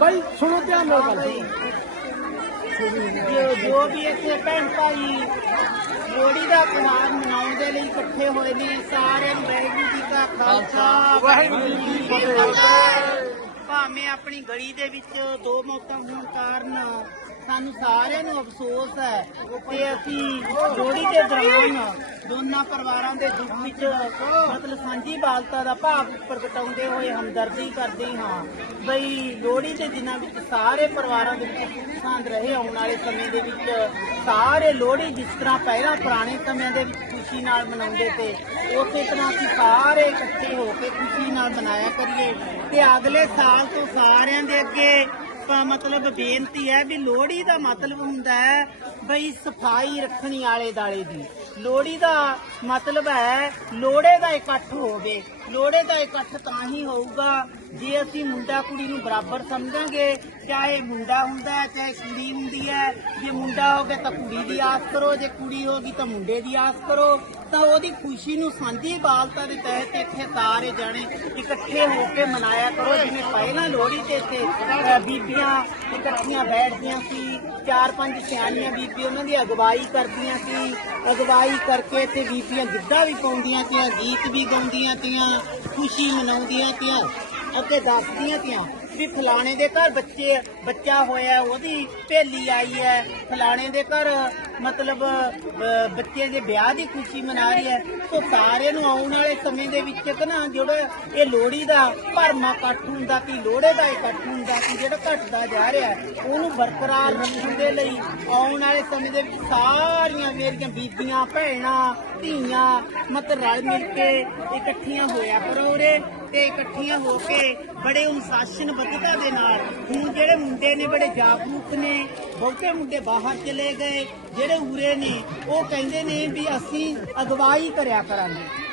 ਬਾਈ, ਸੁਣੋ ਧਿਆਨ ਨਾਲ ਗੱਲ। ਜੋ ਜੋ ਵੀ ਇੱਥੇ ਭੈਣ ਭਾਈ ਲੋਹੜੀ ਦਾ ਤਿਉਹਾਰ ਮਨਾਉਣ ਦੇ ਲਈ ਇਕੱਠੇ ਹੋਏ ਨੇ, ਸਾਰਿਆਂ ਨੂੰ ਵਾਹਿਗੁਰੂ ਜੀ ਕਾ ਖਾਲਸਾ, ਵਾਹਿਗੁਰੂ ਜੀ ਕੀ ਫਤਿਹ। ਭਾਵੇਂ ਆਪਣੀ ਗਲੀ ਦੇ ਵਿੱਚ ਦੋ ਮੌਤਾਂ ਹੋਣ ਕਾਰਨ ਸਾਨੂੰ ਸਾਰਿਆਂ ਨੂੰ ਅਫਸੋਸ ਹੈ ਕਿ ਅਸੀਂ ਲੋਹੜੀ ਦੇ ਦੌਰਾਨ ਦੋਨਾਂ ਪਰਿਵਾਰਾਂ ਦੇ ਦੁੱਖ ਵਿੱਚ ਮਤਲਬ ਸਾਂਝੀ ਬਾਲਤਾ ਦਾ ਭਾਵ ਪ੍ਰਗਟਾਉਂਦੇ ਹੋਏ ਹਮਦਰਦੀ ਕਰਦੇ ਹਾਂ। ਬਈ ਲੋਹੜੀ ਦੇ ਦਿਨਾਂ ਵਿੱਚ ਸਾਰੇ ਪਰਿਵਾਰਾਂ ਦੇ ਵਿੱਚ ਸੁੱਖ ਸਾਂਦ ਰਹੇ ਆਉਣ ਵਾਲੇ ਸਮੇਂ ਦੇ ਵਿੱਚ ਸਾਰੇ ਲੋਹੜੀ ਜਿਸ ਤਰ੍ਹਾਂ ਪਹਿਲਾਂ ਪੁਰਾਣੇ ਸਮਿਆਂ ਦੇ ਵਿੱਚ ਖੁਸ਼ੀ ਨਾਲ ਮਨਾਉਂਦੇ ਤੇ, ਉਸੇ ਤਰ੍ਹਾਂ ਅਸੀਂ ਸਾਰੇ ਇਕੱਠੇ ਹੋ ਕੇ ਖੁਸ਼ੀ ਨਾਲ ਮਨਾਇਆ ਕਰੀਏ ਤੇ ਅਗਲੇ ਸਾਲ ਤੋਂ ਸਾਰਿਆਂ ਦੇ ਅੱਗੇ ਪ- ਮਤਲਬ ਬੇਨਤੀ ਹੈ ਵੀ ਲੋਹੜੀ ਦਾ ਮਤਲਬ ਹੁੰਦਾ ਹੈ ਬਈ ਸਫ਼ਾਈ ਰੱਖਣੀ ਆਲੇ ਦਾਲੇ ਦੀ। ਲੋਹੜੀ ਦਾ ਮਤਲਬ ਹੈ ਲੋਹੜੇ ਦਾ ਇਕੱਠ ਹੋਵੇ। ਲੋਹੜੇ ਦਾ ਇਕੱਠ ਤਾਂ ਹੀ ਹੋਊਗਾ, ਜੇ ਅਸੀਂ ਮੁੰਡਾ ਕੁੜੀ ਨੂੰ ਬਰਾਬਰ ਸਮਝਾਂਗੇ, ਚਾਹੇ ਮੁੰਡਾ ਹੁੰਦਾ ਹੈ, ਚਾਹੇ ਕੁੜੀ ਹੁੰਦੀ ਹੈ, ਜੇ ਮੁੰਡਾ ਹੋ ਗਿਆ ਤਾਂ ਕੁੜੀ ਦੀ ਆਸ ਕਰੋ, ਜੇ ਕੁੜੀ ਹੋਗੀ ਤਾਂ ਮੁੰਡੇ ਦੀ ਆਸ ਕਰੋ, ਤਾਂ ਉਹਦੀ ਖੁਸ਼ੀ ਨੂੰ ਸਾਂਝੀ ਬਾਲਤਾ ਦੇ ਤਹਿਤ ਇੱਥੇ ਸਾਰੇ ਜਾਣੇ ਇਕੱਠੇ ਹੋ ਕੇ ਮਨਾਇਆ ਕਰੋ, ਜਿਵੇਂ ਪਹਿਲਾਂ ਲੋਹੜੀ ਤੇ ਇੱਥੇ ਬੀਬੀਆਂ ਇਕੱਠੀਆਂ ਬੈਠਦੀਆਂ ਸੀ ਚਾਰ ਪੰਜ ਸਿਆਣੀਆਂ ਬੀਬੀ ਉਹਨਾਂ ਦੀ ਅਗਵਾਈ ਕਰਦੀਆਂ ਸੀ। ਅਗਵਾਈ ਕਰਕੇ ਤੇ ਬੀਬੀਆਂ ਗਿੱਧਾ ਵੀ ਪਾਉਂਦੀਆਂ ਤੀਆਂ, ਗੀਤ ਵੀ ਗਾਉਂਦੀਆਂ ਤੀਆਂ, ਖੁਸ਼ੀ ਮਨਾਉਂਦੀਆਂ ਤੀਆਂ ਅਤੇ ਦੱਸਦੀਆਂ ਤੀਆਂ ਵੀ ਫਲਾਣੇ ਦੇ ਘਰ ਬੱਚੇ ਬੱਚਾ ਹੋਇਆ ਉਹਦੀ ਭੇਲੀ ਆਈ ਹੈ। ਫਲਾਣੇ ਦੇ ਘਰ ਮਤਲਬ ਅ, ਬੱਚੇ ਦੇ ਵਿਆਹ ਦੀ ਖੁਸ਼ੀ ਮਨਾ ਰਹੀ ਹੈ। ਸੋ ਸਾਰਿਆਂ ਨੂੰ ਆਉਣ ਵਾਲੇ ਸਮੇਂ ਦੇ ਵਿੱਚ ਕਿ ਨਾ ਜਿਹੜਾ ਇਹ ਲੋਹੜੀ ਦਾ ਭਰਮਾ ਇਕੱਠ ਹੁੰਦਾ ਕਿ ਲੋਹੜੇ ਦਾ ਇਕੱਠ ਹੁੰਦਾ ਕਿ ਜਿਹੜਾ ਘਟਦਾ ਜਾ ਰਿਹਾ ਉਹਨੂੰ ਬਰਕਰਾਰ ਰੱਖਣ ਦੇ ਲਈ ਆਉਣ ਵਾਲੇ ਸਮੇਂ ਦੇ ਵਿੱਚ ਸਾਰੀਆਂ ਮੇਰੀਆਂ ਬੀਬੀਆਂ ਭੈਣਾਂ ਧੀਆਂ ਮਤ ਰਲ ਮਿਲ ਕੇ ਇਕੱਠੀਆਂ ਹੋਇਆ ਕਰੋ ਉਰੇ। ਤੇ ਇਕੱਠੀਆਂ ਹੋ ਕੇ ਬੜੇ ਅਨੁਸ਼ਾਸਨ ਬੱਧਤਾ ਦੇ ਨਾਲ ਹੁਣ ਜਿਹੜੇ ਮੁੰਡੇ ਨੇ ਬੜੇ ਜਾਗਰੂਕ ਨੇ, ਬਹੁਤੇ ਮੁੰਡੇ ਬਾਹਰ ਚਲੇ ਗਏ, ਜਿਹੜੇ ਉਰੇ ਨੇ, ਉਹ ਕਹਿੰਦੇ ਨੇ ਵੀ ਅਸੀਂ ਅਗਵਾਈ ਕਰਿਆ ਕਰਾਂਗੇ।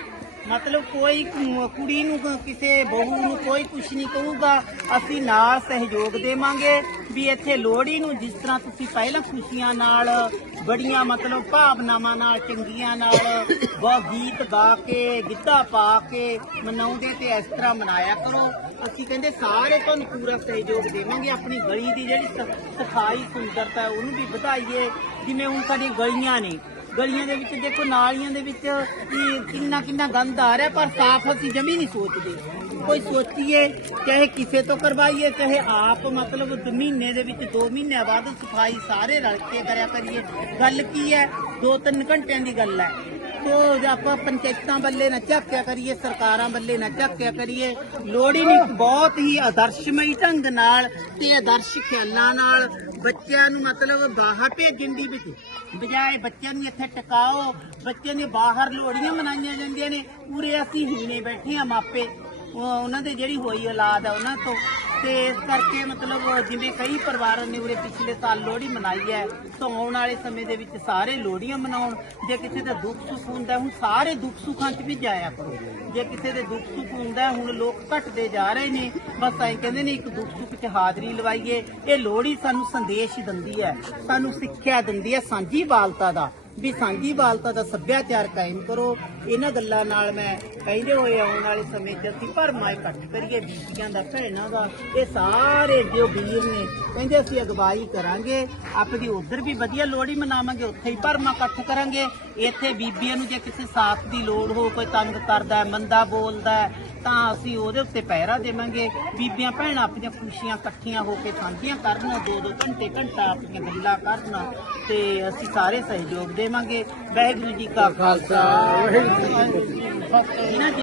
ਮਤਲਬ ਕੋਈ ਕੁ- ਕੁੜੀ ਨੂੰ ਕ- ਕਿਸੇ ਬਹੂ ਨੂੰ ਕੋਈ ਕੁਛ ਨਹੀਂ ਕਹੂਗਾ। ਅਸੀਂ ਨਾਲ ਸਹਿਯੋਗ ਦੇਵਾਂਗੇ ਵੀ ਇੱਥੇ ਲੋਹੜੀ ਨੂੰ ਜਿਸ ਤਰ੍ਹਾਂ ਤੁਸੀਂ ਪਹਿਲਾਂ ਖੁਸ਼ੀਆਂ ਨਾਲ, ਬੜੀਆਂ ਮਤਲਬ ਭਾਵਨਾਵਾਂ ਨਾਲ, ਚੰਗੀਆਂ ਨਾਲ ਬਹੁਤ ਗੀਤ ਗਾ ਕੇ, ਗਿੱਧਾ ਪਾ ਕੇ ਮਨਾਉਂਦੇ ਤੇ ਇਸ ਤਰ੍ਹਾਂ ਮਨਾਇਆ ਕਰੋ। ਅਸੀਂ ਕਹਿੰਦੇ ਸਾਰੇ ਤੁਹਾਨੂੰ ਪੂਰਾ ਸਹਿਯੋਗ ਦੇਵਾਂਗੇ। ਆਪਣੀ ਗਲੀ ਦੀ ਜਿਹੜੀ ਸ- ਸਫ਼ਾਈ ਸੁੰਦਰਤਾ ਹੈ, ਉਹਨੂੰ ਵੀ ਵਧਾਈਏ। ਜਿਵੇਂ ਹੁਣ ਸਾਡੀਆਂ ਗਲੀਆਂ ਨੇ ਗਲੀਆਂ ਦੇ ਵਿੱਚ ਦੇਖੋ, ਨਾਲੀਆਂ ਦੇ ਵਿੱਚ ਕੀ ਕਿੰਨਾ ਕਿੰਨਾ ਗੰਦ ਆ ਰਿਹਾ, ਪਰ ਸਾਫ਼ ਅਸੀਂ ਜਮੀ ਨਹੀਂ ਸੋਚਦੇ। ਕੋਈ ਸੋਚੀਏ, ਚਾਹੇ ਕਿਸੇ ਤੋਂ ਕਰਵਾਈਏ, ਚਾਹੇ ਆਪ ਮਤਲਬ ਮਹੀਨੇ ਦੇ ਵਿੱਚ 2 ਮਹੀਨਿਆਂ ਬਾਅਦ ਸਫ਼ਾਈ ਸਾਰੇ ਰਲ ਕੇ ਕਰਿਆ ਕਰੀਏ। ਗੱਲ ਕੀ ਹੈ? 2-3 ਘੰਟਿਆਂ ਦੀ ਗੱਲ ਹੈ। ਤੋ ਆਪਾਂ ਪੰਚਾਇਤਾਂ ਬੱਲੇ ਨਾ ਝਾਕਿਆ ਕਰੀਏ, ਸਰਕਾਰਾਂ ਬੱਲੇ ਨਾ ਝਾਕਿਆ ਕਰੀਏ, ਲੋੜੀ ਨੂੰ ਬਹੁਤ ਹੀ ਆਦਰਸ਼ਮਈ ਢੰਗ ਨਾਲ ਤੇ ਆਦਰਸ਼ ਖਿਆਲਾਂ ਨਾਲ ਬੱਚਿਆਂ ਨੂੰ ਮਤਲਬ ਬਾਹਰ ਭੇਜਣ ਦੀ ਵਿੱਚ ਬਜਾਏ ਬੱਚਿਆਂ ਨੂੰ ਇੱਥੇ ਟਿਕਾਓ, ਬੱਚਿਆਂ ਦੀਆਂ ਬਾਹਰ ਲੋੜੀਆਂ ਮਨਾਈਆਂ ਜਾਂਦੀਆਂ ਨੇ ਪੂਰੇ ਅਸੀਂ ਹੀਣੇ ਬੈਠੇ ਆ ਮਾਪੇ ਉਹਨਾਂ ਦੇ ਜਿਹੜੀ ਹੋਈ ਔਲਾਦ ਆ, ਉਹਨਾਂ ਤੋਂ ਤੇ ਇਸ ਕਰਕੇ ਮਤਲਬ ਜਿਵੇਂ ਕਈ ਪਰਿਵਾਰਾਂ ਨੇ ਉਰੇ ਪਿਛਲੇ ਸਾਲ ਲੋਹੜੀ ਮਨਾਈ ਹੈ ਤਾਂ ਆਉਣ ਵਾਲੇ ਸਮੇਂ ਦੇ ਵਿੱਚ ਸਾਰੇ ਲੋਹੜੀਆਂ ਮਨਾਉਣ, ਜੇ ਕਿਸੇ ਦਾ ਦੁੱਖ ਸੁੱਖ ਹੁੰਦਾ ਹੁਣ ਸਾਰੇ ਦੁੱਖ ਸੁੱਖਾਂ 'ਚ ਵੀ ਜਾਇਆ ਕਰੋ। ਜੇ ਕਿਸੇ ਦੇ ਦੁੱਖ ਸੁੱਖ ਹੁੰਦਾ ਹੁਣ ਲੋਕ ਘਟਦੇ ਜਾ ਰਹੇ ਨੇ, ਬਸ ਐਂ ਕਹਿੰਦੇ ਨੇ, ਇੱਕ ਦੁੱਖ ਸੁੱਖ 'ਚ ਹਾਜ਼ਰੀ ਲਵਾਈਏ। ਇਹ ਲੋਹੜੀ ਸਾਨੂੰ ਸੰਦੇਸ਼ ਦਿੰਦੀ ਹੈ, ਸਾਨੂੰ ਸਿੱਖਿਆ ਦਿੰਦੀ ਹੈ ਸਾਂਝੀ ਬਾਲਤਾ ਦਾ। ਵੀ ਸਾਂਝੀ ਬਾਲਤਾ ਦਾ ਸੱਭਿਆਚਾਰ ਕਾਇਮ ਕਰੋ। ਇਹਨਾਂ ਗੱਲਾਂ ਨਾਲ ਮੈਂ ਕਹਿੰਦੇ ਹੋਏ ਆਉਣ ਵਾਲੇ ਸਮੇਂ 'ਚ ਅਸੀਂ ਭਰਮਾ ਇਕੱਠ ਕਰੀਏ, ਬੀਬੀਆਂ ਦਾ, ਭੈਣਾਂ ਦਾ, ਇਹ ਸਾਰੇ ਜੋ ਵੀਰ ਨੇ ਕਹਿੰਦੇ ਅਸੀਂ ਅਗਵਾਈ ਕਰਾਂਗੇ। ਆਪਦੀ ਉਧਰ ਵੀ ਵਧੀਆ ਲੋਹੜੀ ਮਨਾਵਾਂਗੇ, ਉੱਥੇ ਹੀ ਭਰਮਾ ਇਕੱਠ ਕਰਾਂਗੇ। ਇੱਥੇ ਬੀਬੀਆਂ ਨੂੰ ਜੇ ਕਿਸੇ ਸਾਥ ਦੀ ਲੋੜ ਹੋ, ਕੋਈ ਤੰਗ ਕਰਦਾ ਹੈ ਮੰਦਾ ਬੋਲਦਾ ਹੈ ਤਾਂ ਅਸੀਂ ਉਹਦੇ ਉੱਤੇ ਪਹਿਰਾ ਦੇਵਾਂਗੇ। ਬੀਬੀਆਂ, ਭੈਣਾਂ ਆਪਣੀਆਂ ਖੁਸ਼ੀਆਂ ਇਕੱਠੀਆਂ ਹੋ ਕੇ ਸਾਂਝੀਆਂ ਕਰਨ ਦੋ ਦੋ ਘੰਟੇ ਘੰਟਾ ਆਪਣੀਆਂ ਗੱਲਾਂ ਕਰਨ ਤੇ ਅਸੀਂ ਸਾਰੇ ਸਹਿਯੋਗ ਦੇ ਦੇਵਾਂਗੇ। ਵਾਹਿਗੁਰੂ ਜੀ ਕਾ ਖਾਲਸਾ। ਵਾਹਿਗੁਰੂ ਜੀ ਕੀ ਫਤਿਹ।